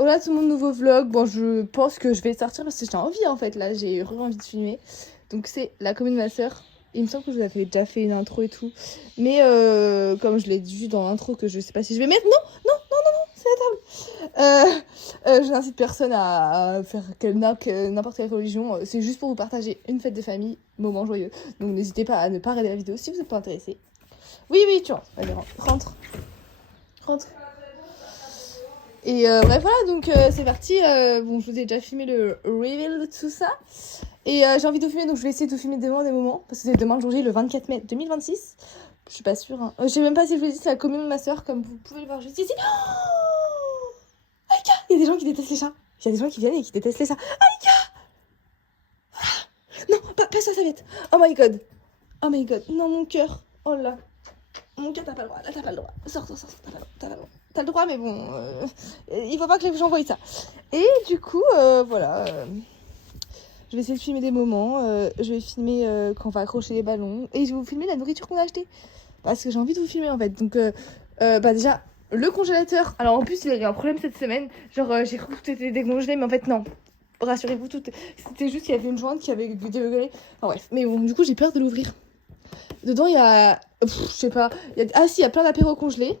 Voilà tout mon nouveau vlog. Bon, je pense que je vais sortir parce que j'ai envie en fait. Là, j'ai vraiment envie de filmer. Donc, c'est la commune de ma soeur. Il me semble que je vous avais déjà fait une intro et tout. Mais comme je l'ai dit dans l'intro, que je sais pas si je vais mettre. Non, non, non, non, non, c'est la table. Je n'incite personne à faire n'importe quelle religion. C'est juste pour vous partager une fête de famille, moment joyeux. Donc, n'hésitez pas à ne pas regarder la vidéo si vous n'êtes pas intéressé. Oui, oui, tu rentres. Allez, rentre. Rentre. Et bref, voilà, donc c'est parti. Bon, je vous ai déjà filmé le reveal de tout ça. Et j'ai envie de vous filmer, donc je vais essayer de vous filmer demain des moments. Parce que c'est demain le jour J, le 24 mai 2026. Je suis pas sûre. Hein. Je sais même pas si je vous l'ai dit, c'est la commune de ma soeur, comme vous pouvez le voir juste ici. Oh Aïka, il y a des gens qui détestent les chats. Il y a des gens qui viennent et qui détestent les chats. Aïka Non, pas ça, ça va être. Oh my god. Oh my god. Non, mon cœur. Oh là. Mon cœur, t'as pas le droit. Là, t'as pas le droit. Sors, t'as pas le droit. T'as pas le droit. T'as le droit, mais bon, il faut pas que j'envoie ça. Et du coup, voilà. Je vais essayer de filmer des moments. Je vais filmer quand on va accrocher les ballons. Et je vais vous filmer la nourriture qu'on a achetée. Parce que j'ai envie de vous filmer en fait. Donc, bah déjà, le congélateur. Alors en plus, il y a eu un problème cette semaine. Genre, j'ai cru que tout était décongelé, mais en fait, non. Rassurez-vous, c'était juste qu'il y avait une jointe qui avait dégueulé. Enfin bref. Mais bon, du coup, j'ai peur de l'ouvrir. Dedans, il y a. Je sais pas. Ah si, il y a plein d'apéros congelés.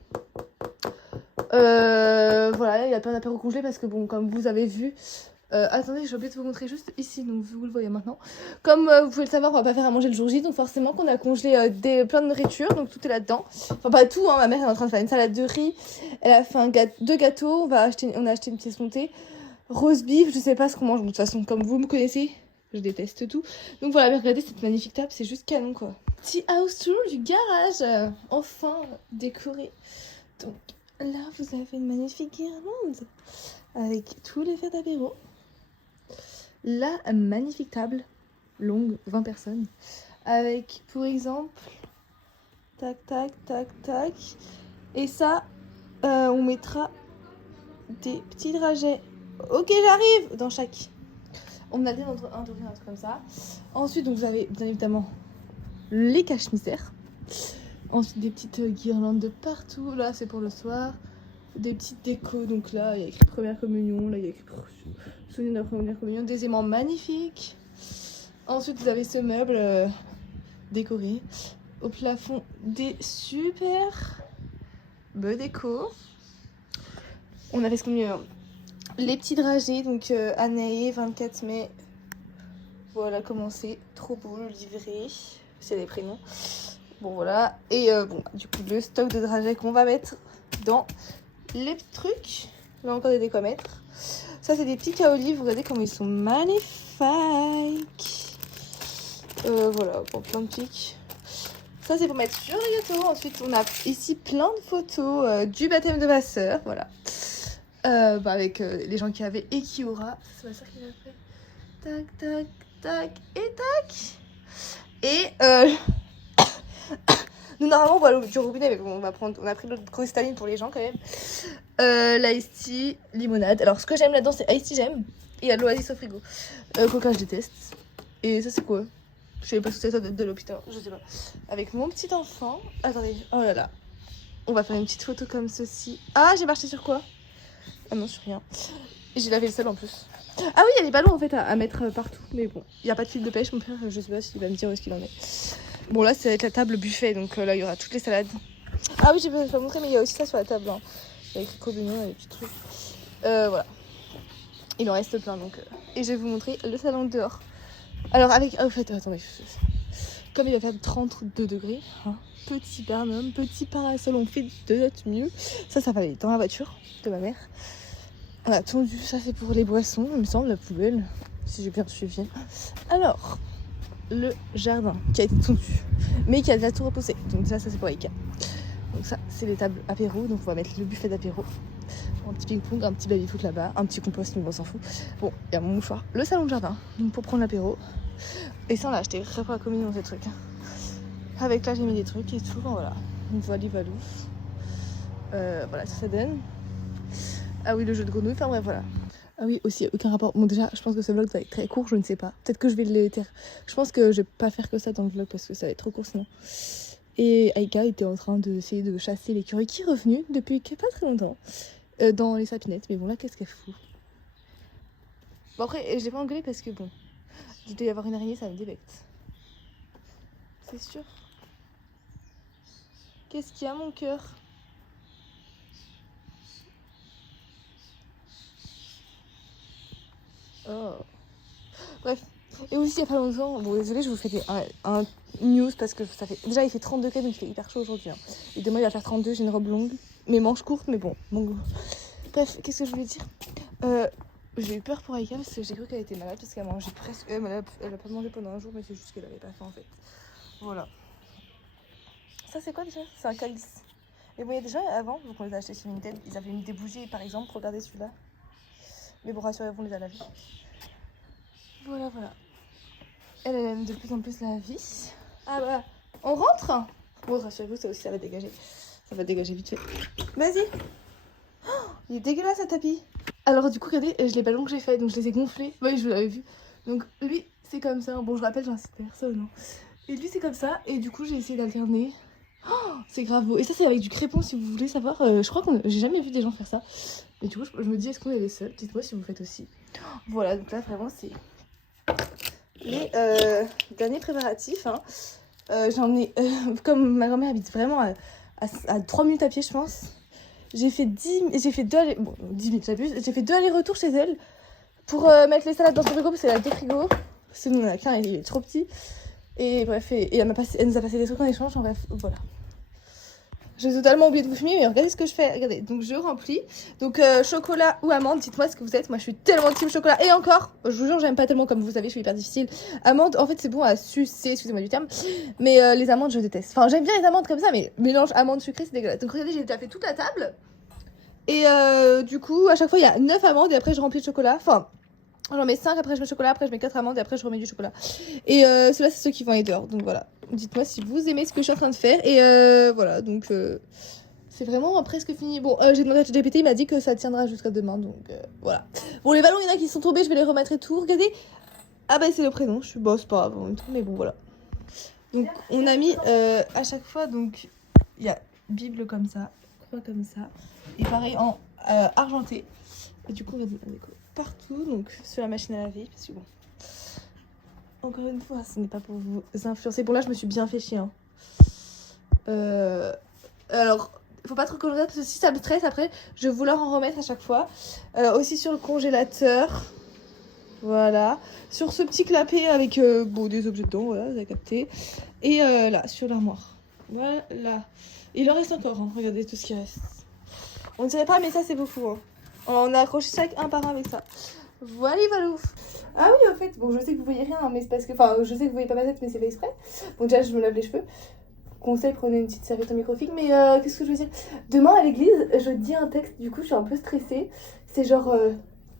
Voilà, il y a plein d'apéros congelés parce que bon, comme vous avez vu, attendez, j'ai oublié de vous montrer juste ici, donc vous le voyez maintenant. Comme vous pouvez le savoir, on va pas faire à manger le jour J, donc forcément qu'on a congelé plein de nourriture, donc tout est là-dedans. Enfin pas tout, hein, ma mère est en train de faire une salade de riz, elle a fait deux gâteaux, on a acheté une pièce montée, rose beef, je sais pas ce qu'on mange, de toute façon comme vous me connaissez, je déteste tout. Donc voilà, mais regardez cette magnifique table, c'est juste canon quoi. Petit house tour du garage, enfin décoré. Donc là, vous avez une magnifique guirlande avec tous les verres d'apéro. La magnifique table longue, 20 personnes. Avec, pour exemple, tac, tac, tac, tac. Et ça, on mettra des petits dragées. Ok, j'arrive dans chaque. On a un truc comme ça. Ensuite, donc, vous avez bien évidemment les cache-misères. Ensuite, des petites guirlandes de partout. Là, c'est pour le soir. Des petites décos, donc là il y a écrit première communion, là il y a écrit souvenir de la première communion, des aimants magnifiques. Ensuite vous avez ce meuble décoré, au plafond des super beaux décos. On avait ce qu'on les petits dragées, donc Anaé, 24 mai, voilà comment c'est, trop beau le livret, c'est les prénoms. Bon voilà, et bon du coup le stock de dragées qu'on va mettre dans les petits trucs. Là encore des décos à mettre. Ça c'est des petits kaolis, vous regardez comme ils sont magnifiques. Voilà, pour plein de pics. Ça c'est pour mettre sur les gâteaux. Ensuite on a ici plein de photos du baptême de ma soeur, voilà. Avec les gens qui avaient et qui aura. C'est ma soeur qui l'a fait. Tac, tac, tac et tac. Et nous normalement on boit l'eau du robinet, mais bon, on a pris l'eau de cristalline pour les gens quand même. L'ice tea, limonade. Alors ce que j'aime là-dedans c'est ice tea j'aime. Et il y a de l'oasis au frigo. Coca je déteste. Et ça c'est quoi? Je sais pas ce que c'est ça de l'hôpital, je sais pas. Avec mon petit enfant. Attendez, oh là là. On va faire une petite photo comme ceci. Ah j'ai marché sur quoi? Ah non sur rien. Et j'ai lavé le sol en plus. Ah oui il y a des ballons en fait à mettre partout. Mais bon, il n'y a pas de fil de pêche mon père, je sais pas s'il va me dire où est-ce qu'il en est. Bon là c'est avec la table buffet, donc là il y aura toutes les salades. Ah oui j'ai pas montré mais il y a aussi ça sur la table. Hein. Avec les communions et les petits trucs. Voilà. Il en reste plein donc. Et je vais vous montrer le salon dehors. Alors avec. Ah, en fait, attendez. Comme il va faire 32 degrés, hein, petit barnum, petit parasol, on fait de notre mieux. Ça va aller dans la voiture de ma mère. On a tondu, ça c'est pour les boissons, il me semble, la poubelle, si j'ai bien suivi. Alors, le jardin qui a été tondu, mais qui a déjà tout repoussé. Donc ça c'est pour Aïka. Donc ça, c'est les tables apéro, donc on va mettre le buffet d'apéro. Un petit ping-pong, un petit baby-foot là-bas, un petit compost, mais bon, on s'en fout. Bon, il y a mon mouchoir, le salon de jardin, donc pour prendre l'apéro. Et ça, on l'a acheté très pour la communion, ces trucs. Avec là, j'ai mis des trucs et tout, enfin, voilà. Une valou. Voilà, ça donne. Ah oui, le jeu de grenouille, enfin bref, voilà. Ah oui, aussi, aucun rapport. Bon, déjà, je pense que ce vlog va être très court, je ne sais pas. Peut-être que je vais le taire. Je pense que je vais pas faire que ça dans le vlog parce que ça va être trop court sinon. Et Aïka était en train d'essayer de chasser l'écureuil qui est revenu depuis pas très longtemps. dans les sapinettes. Mais bon, là, qu'est-ce qu'elle fout? Bon, après, je l'ai pas engueulée parce que bon, il doit y avoir une araignée, ça me débecte. C'est sûr. Qu'est-ce qu'il y a, mon cœur? Oh. Bref. Et aussi, il y a pas longtemps, bon, désolé, je vous fais un news parce que ça fait. Déjà, il fait 30 degrés donc il fait hyper chaud aujourd'hui. Hein. Et demain, il va faire 32, j'ai une robe longue, mes manches courtes, mais bon. Bref, qu'est-ce que je voulais dire? J'ai eu peur pour Aïka parce que j'ai cru qu'elle était malade parce qu'elle mangeait presque. Elle a pas mangé pendant un jour, mais c'est juste qu'elle avait pas faim en fait. Voilà. Ça, c'est quoi déjà? C'est un calice. Et bon, il y a des gens avant, donc on les a achetés chez Vinted, ils avaient mis des bougies par exemple, regardez celui-là. Mais bon, rassurez-vous, on les a lavés. Voilà. Elle aime de plus en plus la vie. Ah bah, on rentre? Bon, rassurez-vous, ça aussi, ça va dégager. Ça va dégager vite fait. Vas-y. Oh, il est dégueulasse, ce tapis. Alors, du coup, regardez, les ballons que j'ai fait, donc je les ai gonflés. Oui, je vous l'avais vu. Donc, lui, c'est comme ça. Bon, je rappelle, j'incite personne. Hein. Et lui, c'est comme ça. Et du coup, j'ai essayé d'alterner. Oh, c'est grave beau. Et ça, c'est avec du crépon, si vous voulez savoir. Je crois que j'ai jamais vu des gens faire ça. Et du coup, je me dis, est-ce qu'on est les seuls? Dites-moi si vous faites aussi. Voilà, donc là, vraiment, c'est les derniers préparatifs. Hein. J'en ai, comme ma grand-mère habite vraiment à 3 minutes à pied, je pense. J'ai fait 2 allers-retours chez elle pour mettre les salades dans son frigo parce qu'elle a 2 frigos. Parce que nous, on en a qu'un, il est trop petit. Et bref, et elle nous a passé des trucs en échange. En bref, voilà. J'ai totalement oublié de vous filmer, mais regardez ce que je fais. Regardez, donc je remplis. Donc chocolat ou amande, dites-moi ce que vous êtes. Moi je suis tellement team chocolat. Et encore, je vous jure, j'aime pas tellement, comme vous savez, je suis hyper difficile. Amande, en fait c'est bon à sucer, excusez-moi du terme. Mais les amandes, je déteste. Enfin, j'aime bien les amandes comme ça, mais mélange amande sucrée, c'est dégueulasse. Donc regardez, j'ai déjà fait toute la table. Et du coup, à chaque fois, il y a 9 amandes et après je remplis de chocolat. Enfin, j'en mets 5, après je mets chocolat, après je mets 4 amandes et après je remets du chocolat. Et ceux-là, c'est ceux qui vont aller dehors. Donc voilà. Dites-moi si vous aimez ce que je suis en train de faire. Et voilà, donc c'est vraiment presque fini. Bon, j'ai demandé à ChatGPT, il m'a dit que ça tiendra jusqu'à demain. Donc voilà. Bon, les ballons, il y en a qui sont tombés, je vais les remettre et tout. Regardez. Ah bah c'est le prénom, je suis boss, pas grave en même temps, mais bon voilà. Donc on a mis à chaque fois, donc il y a Bible comme ça, croix comme ça. Et pareil en argenté. Et du coup, on va partout, donc sur la machine à laver, parce que bon. Encore une fois, ce n'est pas pour vous influencer. Bon, là, je me suis bien fait chier. Hein. Alors, faut pas trop que je regarde, parce que si ça me stresse, après, je vais vouloir en remettre à chaque fois. Aussi sur le congélateur. Voilà. Sur ce petit clapet avec bon, des objets dedans, voilà, vous avez capté. Et là, sur l'armoire. Voilà. Il en reste encore, hein. Regardez tout ce qui reste. On ne dirait pas, mais ça, c'est beaucoup. Hein. On a accroché chaque un par un avec ça. Voilà. Ah oui, en fait, bon, je sais que vous voyez rien, hein, mais c'est parce que. Enfin, je sais que vous voyez pas ma tête, mais c'est fait exprès. Bon, déjà, je me lave les cheveux. Conseil, prenez une petite serviette en microfibre. Mais qu'est-ce que je veux dire? Demain, à l'église, je dis un texte, du coup, je suis un peu stressée. C'est genre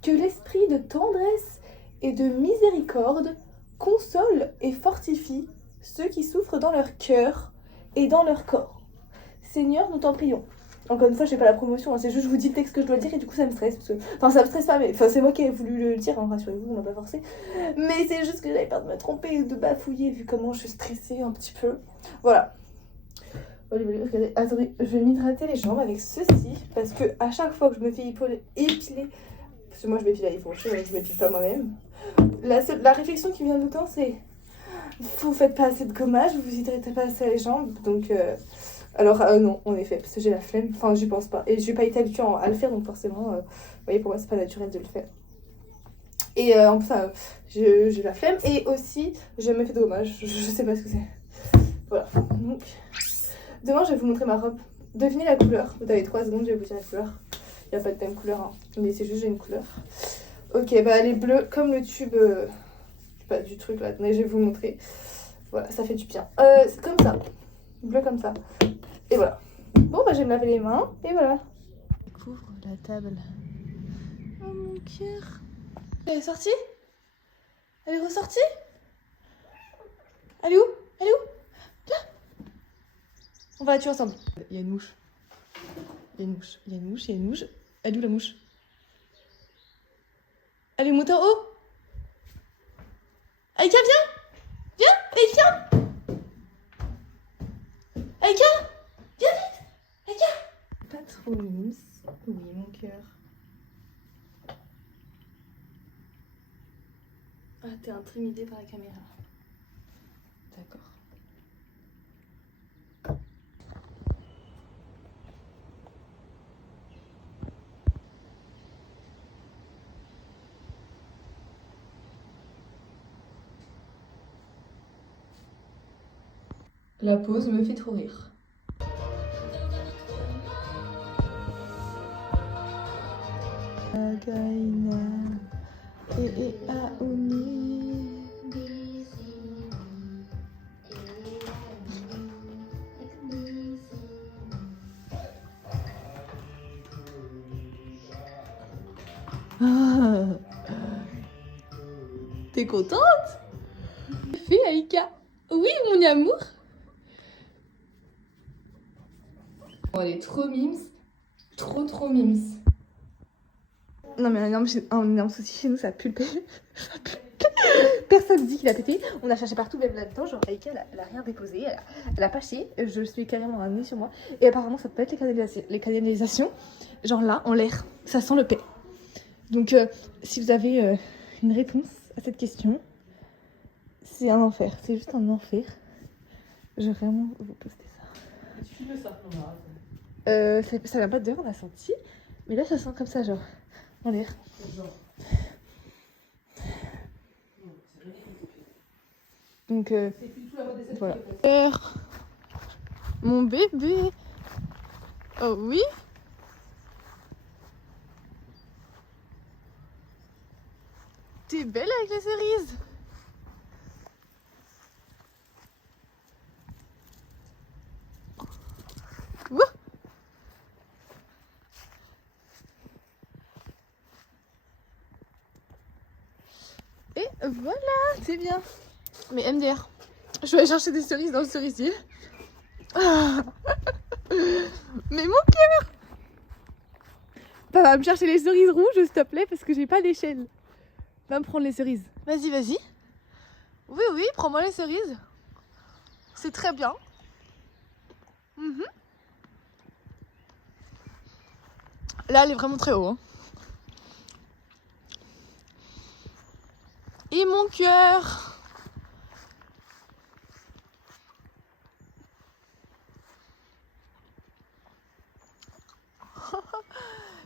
que l'esprit de tendresse et de miséricorde console et fortifie ceux qui souffrent dans leur cœur et dans leur corps. Seigneur, nous t'en prions. Encore une fois, je fais pas la promotion, hein, c'est juste je vous dis le texte que je dois dire et du coup ça me stresse. Parce que... Enfin, ça me stresse pas, mais enfin, c'est moi qui ai voulu le dire, hein, rassurez-vous, on m'a pas forcé. Mais c'est juste que j'avais peur de me tromper et de bafouiller vu comment je suis stressée un petit peu. Voilà. Regardez, attendez, je vais m'hydrater les jambes avec ceci parce que à chaque fois que je me fais épiler, parce que moi je m'épile à Yves Rocher, je m'épile pas moi-même. La réflexion qui vient de temps, c'est vous faites pas assez de gommage, vous hydratez pas assez les jambes, donc alors non, en effet, parce que j'ai la flemme, enfin j'y pense pas, et j'ai pas été habituée à le faire, donc forcément, vous voyez, pour moi c'est pas naturel de le faire. Et en plus, j'ai la flemme, et aussi, je me fais de gommage, je sais pas ce que c'est. Voilà, donc, demain je vais vous montrer ma robe. Devinez la couleur, vous avez 3 secondes, je vais vous dire la couleur. Il n'y a pas de même couleur, hein, mais c'est juste j'ai une couleur. Ok, bah elle est bleue, comme le tube du truc là, mais je vais vous montrer. Voilà, ça fait du bien. C'est comme ça, bleu comme ça. Et voilà. Bon, bah je vais me laver les mains, et voilà. Je couvre la table. Oh mon cœur. Elle est sortie? Elle est ressortie? Elle est où? Elle est où? Là. On va la tuer ensemble. Il y a une mouche. Il y a une mouche. Il y a une mouche. Il y a une mouche. Elle est où la mouche? Elle est montée en haut? Aïka, viens! Viens! Aïka! Aïka! Viens vite! Aïka! Pas trop mimes. Oui, mon cœur. Ah, t'es intimidée par la caméra. D'accord. La pause me fait trop rire. T'es contente? Fais Aïka. Oui, mon amour. Oh, elle est trop mimes. Trop mimes. Non mais un énorme souci chez nous, ça pue le pé. Personne dit qu'il a pété. On a cherché partout, même là-dedans. Genre, Aïka, elle a rien déposé. Elle a pas chié. Je suis carrément ramenée sur moi. Et apparemment, ça peut être les canalisations. Genre là, en l'air. Ça sent le paix. Donc, si vous avez une réponse à cette question, c'est un enfer. C'est juste un enfer. Je vais vraiment vous poster ça. Tu filmes ça, non, ça vient pas de dehors, on a senti. Mais là, ça sent comme ça, genre. En l'air. Donc, voilà. Mon bébé. Oh oui. T'es belle avec les cerises. Ouh. Et voilà, c'est bien. Mais MDR, je vais aller chercher des cerises dans le cerisier. Ah. Mais mon cœur. Va me chercher les cerises rouges, s'il te plaît, parce que j'ai pas d'échelle. Va me prendre les cerises. Vas-y, vas-y. Oui, prends-moi les cerises. C'est très bien. Là, elle est vraiment très haut. Hein. Et mon cœur.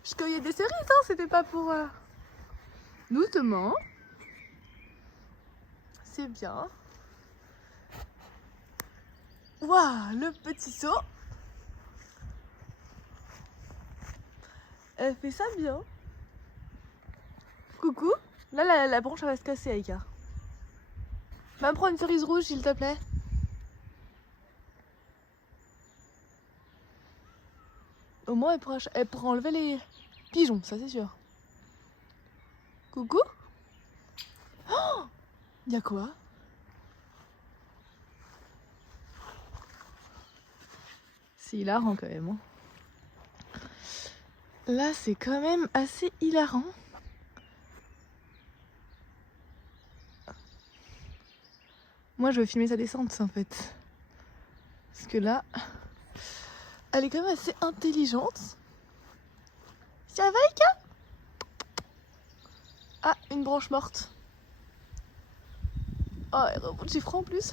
Je cueillais des cerises, hein, c'était pas pour... Doucement. C'est bien. Waouh, le petit saut. Elle fait ça bien. Coucou. Là, la branche elle va se casser, Aïka. Va me prendre une cerise rouge, s'il te plaît. Au moins, elle pourra enlever les pigeons, ça c'est sûr. Coucou. Oh, y a quoi? C'est hilarant quand même. Hein. Là, c'est quand même assez hilarant. Moi, je veux filmer sa descente en fait. Parce que là, elle est quand même assez intelligente. Ça va, Aïka? Ah, une branche morte. Oh, elle remonte chez Franck en plus.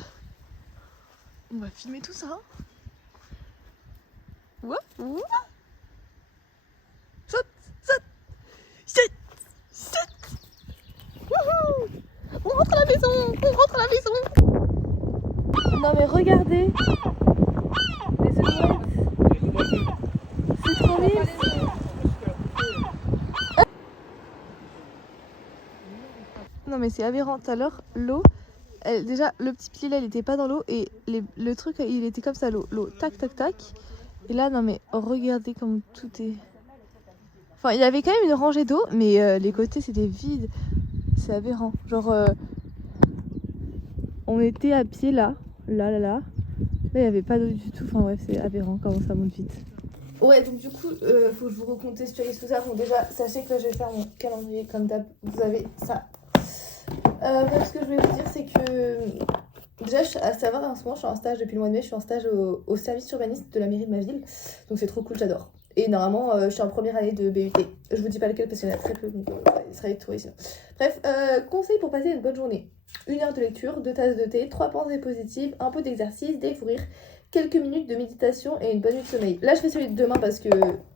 On va filmer tout ça. Ouah, ouah. Saute, saute, saute, saute. Wouhou. On rentre à la maison, on rentre à la maison. Non mais regardez. Les alouettes. C'est trop mignon. Non mais c'est aberrant. Tout à l'heure, l'eau, déjà le petit pied là il était pas dans l'eau et le truc il était comme ça, l'eau tac tac tac. Et là non mais regardez comme tout est... Enfin il y avait quand même une rangée d'eau mais les côtés c'était vide. C'est aberrant. Genre on était à pied là. Là il y avait pas d'eau du tout. Enfin bref c'est aberrant comment ça monte vite. Ouais, donc du coup, faut que je vous recontextualise tout ça. Bon, déjà, sachez que là, je vais faire mon calendrier comme d'hab. Vous avez ça. Bref, ce que je voulais vous dire, c'est que déjà, à savoir, en ce moment, je suis en stage depuis le mois de mai. Je suis en stage au service urbaniste de la mairie de ma ville. Donc, c'est trop cool, j'adore. Et normalement, je suis en première année de BUT. Je vous dis pas lequel parce qu'il y en a très peu, donc il sera tout ici. Bref, conseil pour passer une bonne journée. 1 heure de lecture, 2 tasses de thé, 3 pensées positives, un peu d'exercice, des fous rires, quelques minutes de méditation et une bonne nuit de sommeil. Là, je fais celui de demain parce que,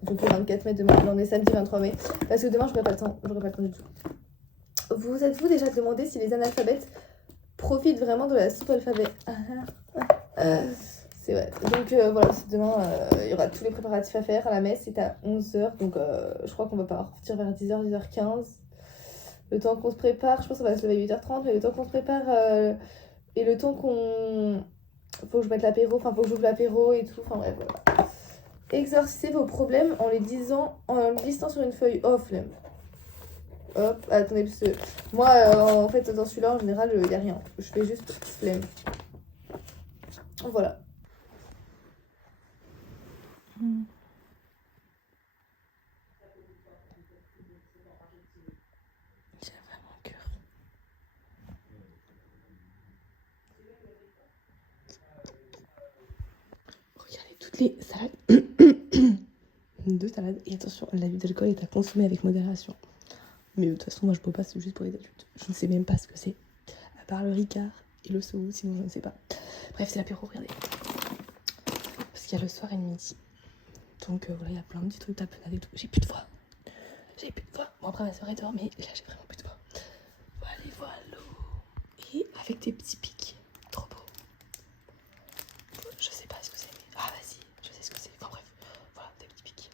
donc le 24 mai demain, on est samedi 23 mai, parce que demain, j'aurai pas le temps du tout. Vous êtes-vous déjà demandé si les analphabètes profitent vraiment de la soupe alphabet? C'est vrai. Donc voilà, c'est demain, il y aura tous les préparatifs à faire. À la messe, c'est à 11h, donc je crois qu'on va partir vers 10h, 10h15. Le temps qu'on se prépare, je pense qu'on va se lever à 8h30, mais le temps qu'on se prépare et le temps qu'on... Faut que je mette l'apéro, enfin faut que j'ouvre l'apéro et tout, enfin bref, voilà. Exorcisez vos problèmes en les listant sur une feuille. Oh, flemme. Hop, attendez, parce que moi, en fait, dans celui-là, en général, il n'y a rien. Je fais juste flemme. Voilà. J'ai vraiment cœur. Regardez toutes les salades. 2 salades. Et attention, l'abus d'alcool est à consommer avec modération. Mais de toute façon, moi je bois pas, c'est juste pour les adultes. Je ne sais même pas ce que c'est. À part le Ricard et le Soho, sinon je ne sais pas. Bref, c'est l'apéro, regardez. Parce qu'il y a le soir et le midi. Donc voilà, il y a plein de petits trucs tapenades et tout. J'ai plus de voix. Bon, après ma soirée dort, mais là j'ai vraiment plus de voix. Voilà. Et avec des petits pics. Trop beau. Je sais pas ce que c'est, mais... Ah, vas-y, je sais ce que c'est. Enfin bref, voilà, des petits pics.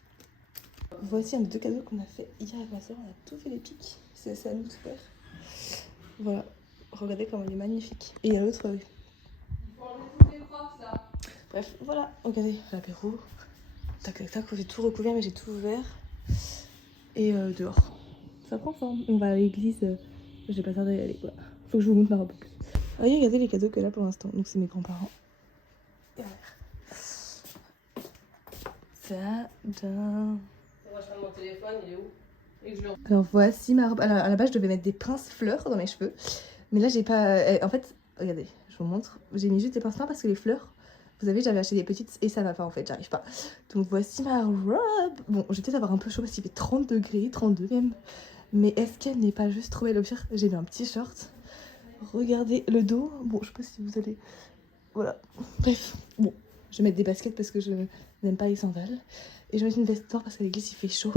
Voici un des 2 cadeaux qu'on a fait hier avec ma soeur. On a tout fait les pics. C'est à nous de faire. Voilà. Regardez comme il est magnifique. Et il y a l'autre... Bref, voilà. Regardez, l'apéro. Tac, tac, tac. J'ai tout recouvert, mais j'ai tout ouvert. Et dehors. Ça prend forme. On va à l'église. J'ai pas tardé à y aller, quoi. Faut que je vous montre ma robe. Regardez les cadeaux qu'elle a pour l'instant. Donc c'est mes grands-parents. Et voilà. Tadam. Moi, je prends mon téléphone, il est où? Et que je le... Alors voici ma robe. Alors à la base je devais mettre des pinces fleurs dans mes cheveux. Mais là j'ai pas... En fait, regardez, je vous montre. J'ai mis juste des pinces noires parce que les fleurs, vous savez, j'avais acheté des petites et ça va pas en fait, j'arrive pas. Donc voici ma robe. Bon, je vais peut-être avoir un peu chaud parce qu'il fait 30 degrés, 32 même. Mais est-ce qu'elle n'est pas juste trop belle? Au pire, j'ai mis un petit short. Regardez le dos. Bon, je sais pas si vous allez... Voilà. Bref, bon. Je vais mettre des baskets parce que je n'aime pas les sandales. Et je vais mettre une veste noire parce qu'à l'église il fait chaud.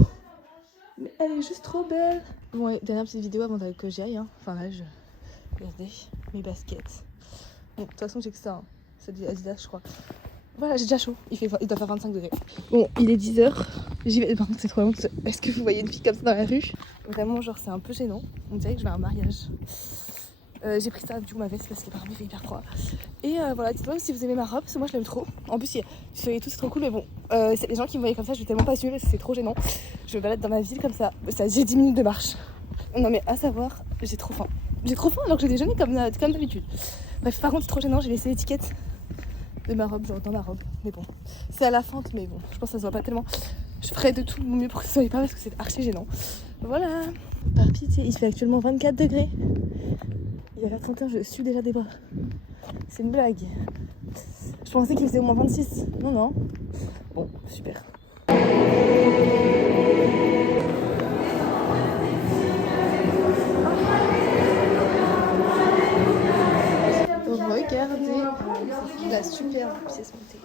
Mais elle est juste trop belle. Bon, et dernière petite vidéo avant que j'y aille. Hein. Enfin là, regardez mes baskets. Bon, de toute façon, j'ai que ça. Hein. C'est des Adidas, je crois. Voilà, j'ai déjà chaud. Il doit faire 25 degrés. Bon, il est 10h. J'y vais. Par contre, c'est trop long. Est-ce que vous voyez une fille comme ça dans la rue? Vraiment, genre, c'est un peu gênant. On dirait que je vais à un mariage. J'ai pris ça, du coup, ma veste parce qu'apparemment il fait hyper froid. Et voilà, dites-moi si vous aimez ma robe, parce que moi je l'aime trop. En plus, vous voyez tout, c'est trop cool, mais bon, c'est les gens qui me voyaient comme ça, je vais tellement pas assumer parce que c'est trop gênant. Je me balade dans ma ville comme ça, j'ai 10 minutes de marche. Non, mais à savoir, j'ai trop faim. J'ai trop faim alors que j'ai déjeuné comme d'habitude. Bref, par contre, c'est trop gênant, j'ai laissé l'étiquette de ma robe, genre dans ma robe. Mais bon, c'est à la fente, mais bon, je pense que ça se voit pas tellement. Je ferai de tout mon mieux pour que ça ne soit pas parce que c'est archi gênant. Voilà. Par pitié, il fait actuellement 24 degrés. Il y a 31, je suis déjà des bras. C'est une blague. Je pensais qu'il faisait au moins 26. Non, non. Bon, super. Regardez la superbe pièce montée.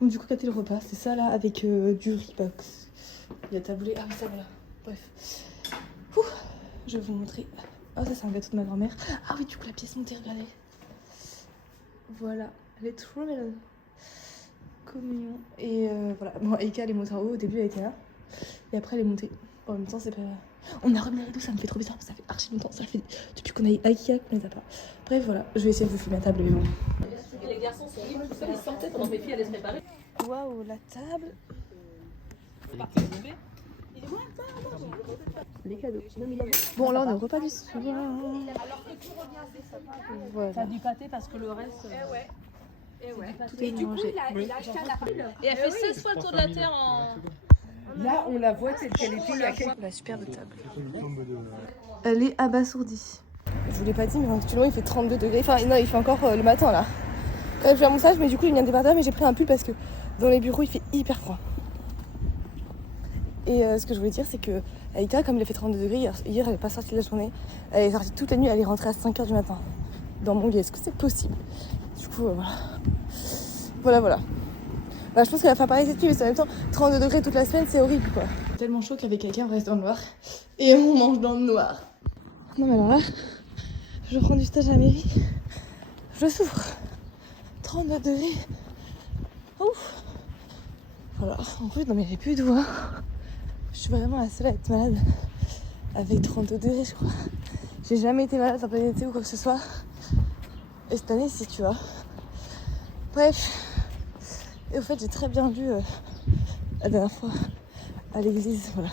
Donc du coup, regardez le repas. C'est ça là avec du riz box. Il y a taboulé. Ah oui, ça voilà. Bref. Ouh, je vais vous montrer. Oh, ça c'est un gâteau de ma grand-mère. Ah oui, du coup la pièce montée, regardez. Voilà, elle est trop belle. Communion. Et voilà, bon, Aïka elle est montée en haut, au début elle était là. Et après elle est montée. Bon, en même temps c'est pas... On a remis les rideaux, ça me fait trop bizarre, ça fait archi longtemps. Ça fait depuis qu'on a eu Aïka qu'on les a pas. Bref voilà, je vais essayer de vous filmer la table mais bon. Et les garçons sont libres, tout ça, ils sortaient pendant que mes filles allaient se préparer. Waouh, la table. Les cadeaux. Bon, là on est au repas du soir. Voilà. T'as du pâté parce que le reste. Tout est mangé. Et elle fait 16 fois le tour de la terre en. Là, on la voit telle qu'elle était il y a quelques... La superbe table. Elle est abasourdie. Je vous l'ai pas dit, mais actuellement il fait 32 degrés. Enfin, non, il fait encore le matin là. Là, je vais à mon stage, mais du coup, il vient de département, mais j'ai pris un pull parce que dans les bureaux, il fait hyper froid. Et ce que je voulais dire, c'est que Aïka, comme il a fait 32 degrés, hier elle n'est pas sortie de la journée. Elle est sortie toute la nuit, elle est rentrée à 5h du matin dans mon lit. Est-ce que c'est possible? Du coup, voilà. Bah, je pense qu'elle va faire pareil cette nuit, mais en même temps, 32 degrés toute la semaine, c'est horrible quoi. Tellement chaud qu'avec quelqu'un on reste dans le noir et on mange dans le noir. Non mais alors là, je prends du stage à la mairie, je souffre. 32 degrés. Ouf. Voilà, en plus, non mais j'ai plus de voix. Je suis vraiment la seule à être malade avec 32 degrés, je crois. J'ai jamais été malade en plein été ou quoi que ce soit. Et cette année, si tu vois. Bref. Et au fait, j'ai très bien lu la dernière fois à l'église, voilà.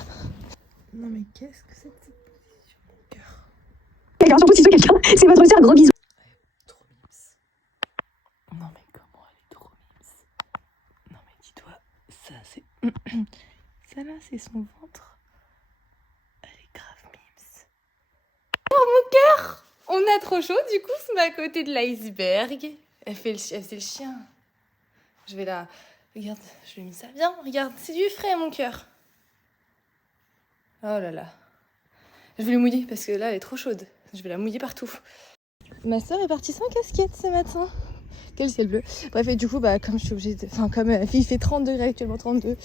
Non mais qu'est-ce que c'est que cette position, mon cœur? Quelqu'un, surtout si c'est quelqu'un, c'est votre sœur, gros bisous. Trop mimes. Non mais comment elle est trop mimes. Non mais dis-toi, ça c'est... ça là c'est son ventre. Elle est grave mimes. Oh mon cœur! On a trop chaud, du coup on se met à côté de l'iceberg. Elle fait le chien. Je vais la... Regarde, je lui ai mis ça bien. Regarde, c'est du frais mon cœur. Oh là là. Je vais le mouiller parce que là elle est trop chaude. Je vais la mouiller partout. Ma soeur est partie sans casquette ce matin. Quel ciel bleu. Bref, et du coup, bah, comme je suis obligée de... Enfin, comme il fait 30 degrés actuellement, 32.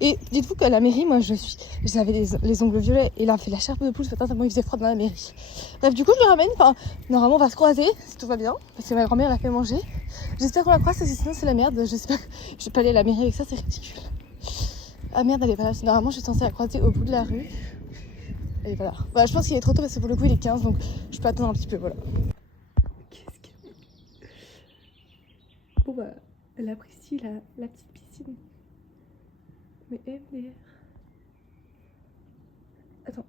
Et dites-vous qu'à la mairie, moi, j'avais les ongles violets et là, on fait la chair de poule ce matin, tellement il faisait froid dans la mairie. Bref, du coup, je le ramène. Enfin, normalement, on va se croiser si tout va bien. Parce que ma grand-mère l'a fait manger. J'espère qu'on la croise parce que sinon, c'est la merde. J'espère que je vais pas aller à la mairie avec ça, c'est ridicule. Ah merde, elle est pas là. Normalement, je suis censée la croiser au bout de la rue. Et voilà. Bah, je pense qu'il est trop tôt parce que pour le coup, il est 15, donc je peux attendre un petit peu, voilà. Qu'est-ce qu'il y a? Bon bah, elle apprécie la petite piscine. Mais MDR. Attends.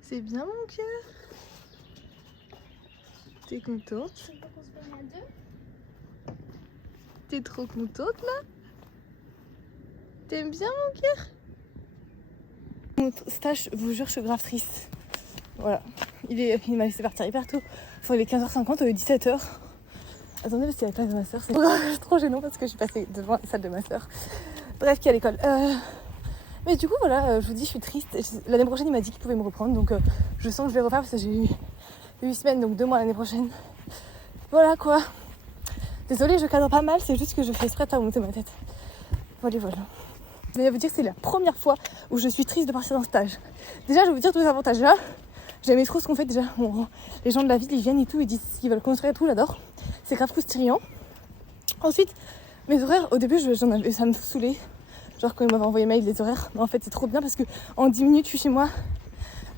C'est bien mon cœur? T'es contente? T'es trop contente là? T'aimes bien mon cœur? Mon stage, je vous jure, je suis grave triste. Voilà. Il m'a laissé partir hyper tôt. Enfin, il est 15h50, il est 17h. Attendez, parce qu'il y a la classe de ma soeur. C'est trop gênant parce que je suis passée devant la salle de ma soeur. Bref, qui est à l'école. Mais du coup, voilà, je vous dis, je suis triste. L'année prochaine, il m'a dit qu'il pouvait me reprendre. Donc, je sens que je vais refaire parce que j'ai eu 8 semaines, donc 2 mois l'année prochaine. Voilà quoi. Désolée, je cadre pas mal, c'est juste que je fais exprès de pas monter ma tête. Voilà. Mais je vais vous dire que c'est la première fois où je suis triste de partir d'un stage. Déjà, je vais vous dire tous les avantages là. J'aimais trop ce qu'on fait déjà. Les gens de la ville, ils viennent et tout, ils disent ce qu'ils veulent construire et tout, j'adore. C'est grave croustillant. Ensuite, mes horaires, au début, ça me saoulait. Genre quand ils m'avaient envoyé mail les horaires. Mais en fait, c'est trop bien parce que en 10 minutes, je suis chez moi.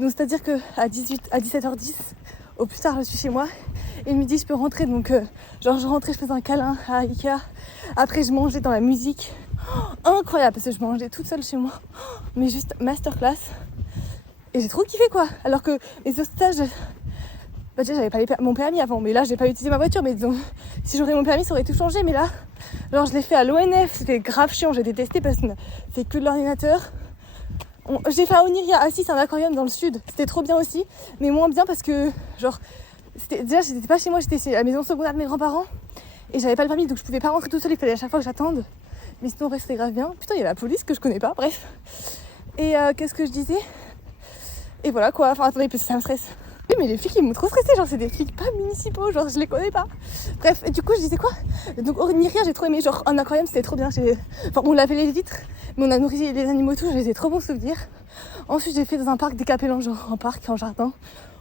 Donc c'est-à-dire qu'à 17h10, au plus tard, je suis chez moi. Et le midi, je peux rentrer. Donc genre, je rentrais, je faisais un câlin à Aïka. Après, je mangeais dans la musique. Incroyable, parce que je mangeais toute seule chez moi. Mais juste masterclass. Et j'ai trop kiffé quoi. Alors que les autres stages, bah déjà j'avais pas mon permis avant, mais là j'ai pas utilisé ma voiture. Mais disons, si j'aurais mon permis, ça aurait tout changé. Mais là, genre je l'ai fait à l'ONF, c'était grave chiant, j'ai détesté parce qu'on fait que de l'ordinateur. J'ai fait à Oniria, c'est un aquarium dans le sud, c'était trop bien aussi, mais moins bien parce que genre, déjà j'étais pas chez moi, j'étais à la maison secondaire de mes grands-parents et j'avais pas le permis donc je pouvais pas rentrer tout seul, il fallait à chaque fois que j'attende. Mais sinon après c'était grave bien. Putain, il y a la police que je connais pas, bref. Et qu'est-ce que je disais? Et voilà quoi, enfin attendez, parce que ça me stresse. Oui, mais les flics ils m'ont trop stressé, genre c'est des flics pas municipaux, genre je les connais pas. Bref, et du coup je disais quoi? Donc Oniria j'ai trop aimé, genre en aquarium c'était trop bien. Enfin on lavait les vitres, mais on a nourri les animaux et tout, j'ai des trop bons souvenirs. Ensuite j'ai fait dans un parc décapélant, genre en parc, en jardin.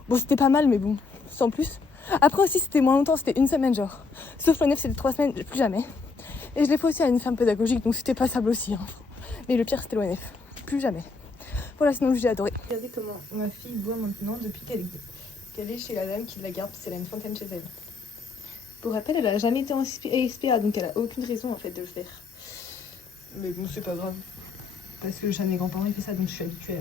Bon c'était pas mal mais bon, sans plus. Après aussi c'était moins longtemps, c'était 1 semaine genre. Sauf l'ONF c'était 3 semaines, plus jamais. Et je l'ai fait aussi à une ferme pédagogique, donc c'était passable aussi. Hein. Mais le pire c'était l'ONF, plus jamais. Voilà, sinon j'ai adoré. Regardez comment ma fille boit maintenant depuis qu'elle est chez la dame qui la garde parce qu'elle a une fontaine chez elle. Pour rappel, elle a jamais été en SPA, donc elle a aucune raison en fait de le faire. Mais bon, c'est pas grave. Parce que chez mes grands-parents, ils font ça, donc je suis habituée